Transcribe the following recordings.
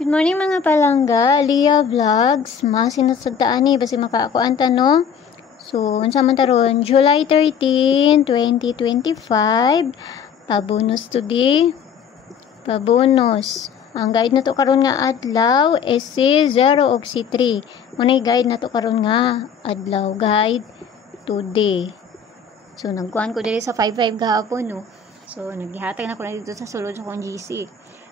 Good morning mga palangga, Lia Vlogs. Masinasagtaan ni basi makaakuan ta no. So, unsa man taron? July 13, 2025. Pabonus today. Pabonus. Ang guide na to karon nga adlaw is si 0 ug si 3. Munay guide na to karon nga adlaw guide today. So, nagkuhan ko diri sa 55 gahapon no. So, naghihatag na ko na dito sa sulod sa kong GC.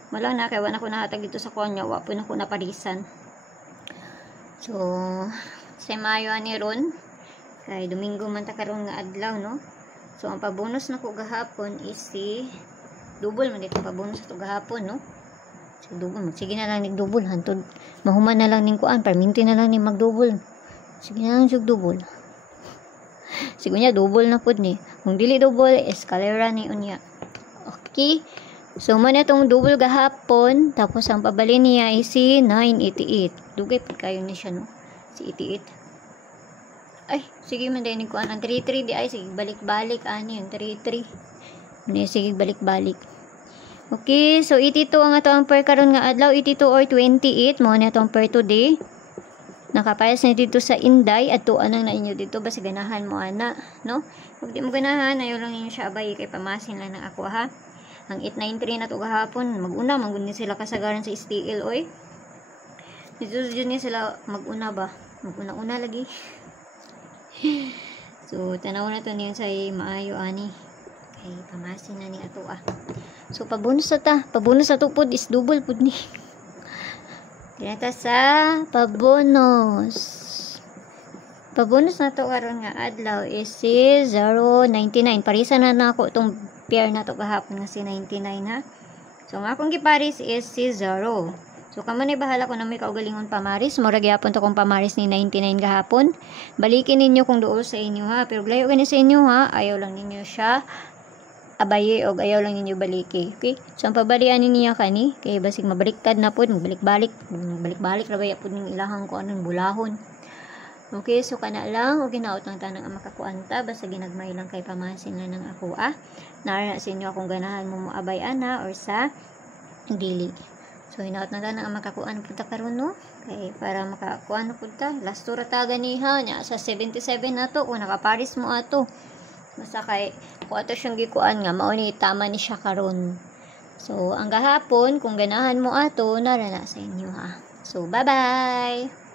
Malang na kay wala ko nahatag dito sa konya, wa po na ko naparisan. So, sa Mayo ani ron kay Domingo man ta karon nga adlaw no. So, ang pabonus na ko gahapon is si double man dito pabonus to gahapon no. So, double sige na lang ning double hantod mahuman na lang ning kuan, perminti na lang ning mag-double. Sige na lang jug double. Sigunya double na pud ni. Kung dili double, escalera ni unya. Okay. So, man itong double gahapon, tapos ang pabali niya ay si 988. Dugay pa kayo ni siya, no? Si 88. Ay, sige man din ko ang 33 di ay, sige balik-balik, ani yung 33. Sige balik-balik. Okay, so 82 ang ato ang per karon nga adlaw, 82 or 28, mo na itong per today. Nakapayas na dito sa Inday, at tuan ang na inyo dito, basta ganahan mo, ana, no? Pag di mo ganahan, ayaw lang inyo siya abay, kay pamasin lang ng ako, ha? Ang 893 na to gahapon, mag-una, mag-una sila kasagaran sa STL, oy. Dito dyan sila mag-una ba? Mag-una-una lagi. So, tanaw na to niyan sa maayo, ani. Kay, pamasin na ni ato, ah. So, pabonus na ta. Pabonus na to po is double po ni. Dinata sa pabonus. Pabonus na to karon nga adlaw is si 099. Parisa na ako itong pair na to kahapon nga si 99 ha. So, ang akong giparis is si 0. So, kaman ay bahala ko na may kaugalingon pamaris. Mura gyapon to kung pamaris ni 99 gahapon. Balikin ninyo kung duol sa inyo ha. Pero layo gani sa inyo ha. Ayaw lang ninyo siya abaye o ayaw lang ninyo baliki. Okay? So, ang pabalian ninyo kani. Kaya basig mabaliktad na po. Magbalik-balik. Magbalik-balik. Rabaya po ng ilahang ko anong bulahon. Okay, so kana lang, o ginaot lang tanang ang makakuanta, basta ginagmay lang kay pamasin lang ng ako, Nara sa inyo akong ganahan mo moabay ana or sa dili. So, hinaot na tanang ang makakuan punta karon no? Kay para makakuan punta, last tura ta ganiha, nya sa 77 na to, kung nakaparis mo ato. Basta kay, kung ato siyang gikuan nga, mauni tama ni siya karon. So, ang gahapon, kung ganahan mo ato, nara na sa inyo ha. So, bye-bye!